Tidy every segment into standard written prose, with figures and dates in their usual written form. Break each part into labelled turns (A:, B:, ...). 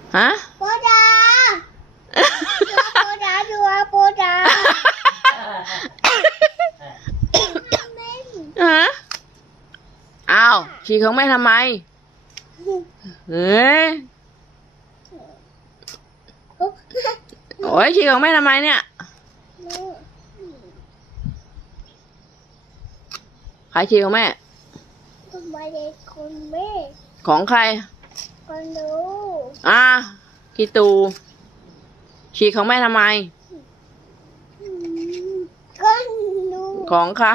A: ฮะ
B: โปดาโปดาดูโปดา
A: ฮะอ้าวฉี่ของแม่ทำไมเฮ้ยโอ้ยฉี่ของแม่ทำไมเนี่ยใครฉี่ของแม่
B: ไม่ได้คนแม่
A: ของใคร
B: คนดู
A: กีตูฉี่ของแม่ทำไม
B: คนดู
A: ของใคร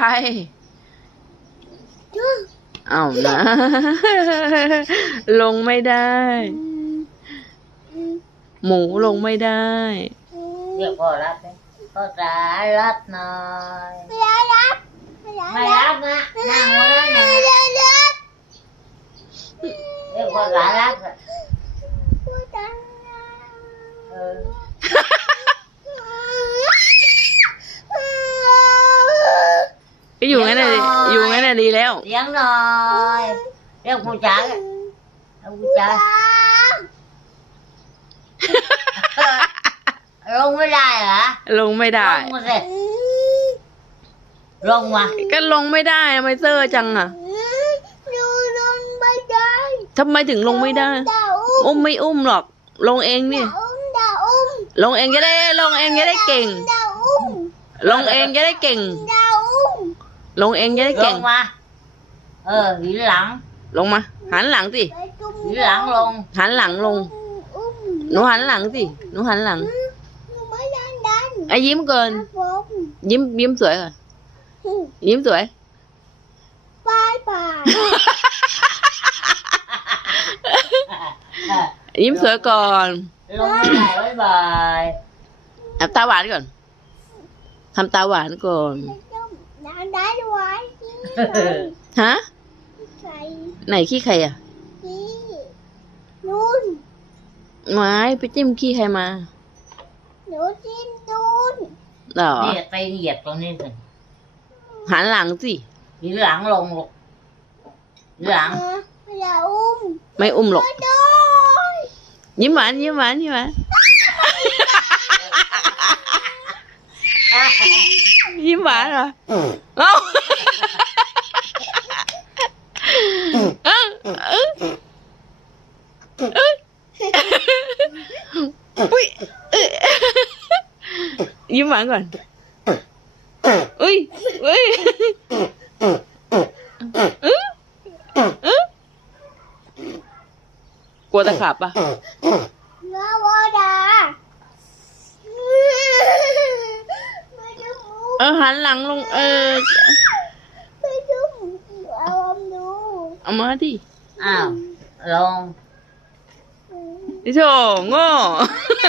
A: อ้าวนะ ลงไม่ได้ หมูลงไม่ได้
C: เดี๋ยวพ่อรับเลยพ่อจ๋ารับหน่อย
B: ไม่รับ
C: ไม่รับนะนั่งมาแล้วนะเดี๋ยวพ่อจ๋ารับอ่ะเออ
A: ก็อยู่งั้นน่ะอยู่งั้นน่ะดีแล้ว
C: เลี้ยงหน่อยเรียกผู้จ๋าเลยผู้จ๋าลงไม่ได้เหรอ
A: ลงไม่ได้
C: ลงมาสิลงมา
A: ก็ลงไม่ได้ทำไมเซอร์จังอ่ะ
B: ลงไม่ได้
A: ทำไมถึงลงไม่ได้อุ้มไม่อุ้มหรอกลงเองนี่ลงเองจะได้เก่งลงเองจะได้เก่งลงเองจะได้เก่ง
C: ลงมาหันหลัง
A: ลงมาหันหลังสิ
C: หันหลังลง
A: หันหลังลงหนูหันหลังสิหนูหันหลังไอ้ยิ้มเกินยิ้มสวยก่อนยิ้มสวย
B: บายบาย
A: ยิ้มสวยก่อน
C: ลงไม่ได้บ๊ายบาย
A: ทำตาหวานก่อนทำตาหวานก่อน
B: ได้ไว้
A: ฮะไหนขี้ใครอ่ะ
B: นู่น
A: ไม้ไปจิ้มขี้ใครมา
B: หนูจิ้มนู่น
A: หรอ
C: เนี่ยไปเหยียบตรงนี้สิ
A: หันหลังสิ
C: หันหลังลงลูกหลัง
B: อย่าอุ้ม
A: ไม่อุ้มหรอกยิ้มหวานยิ้มหวานยิ้มหวานยิ้มหวานเหรอเอ้ายิ้มหวานก่อนอุ้ยกลัวตะขาบปะ
B: น้าบอดา
A: หันหลังลง
B: ไปดู
A: เอามาดิ
C: อ้าวลง
A: โถ่โง่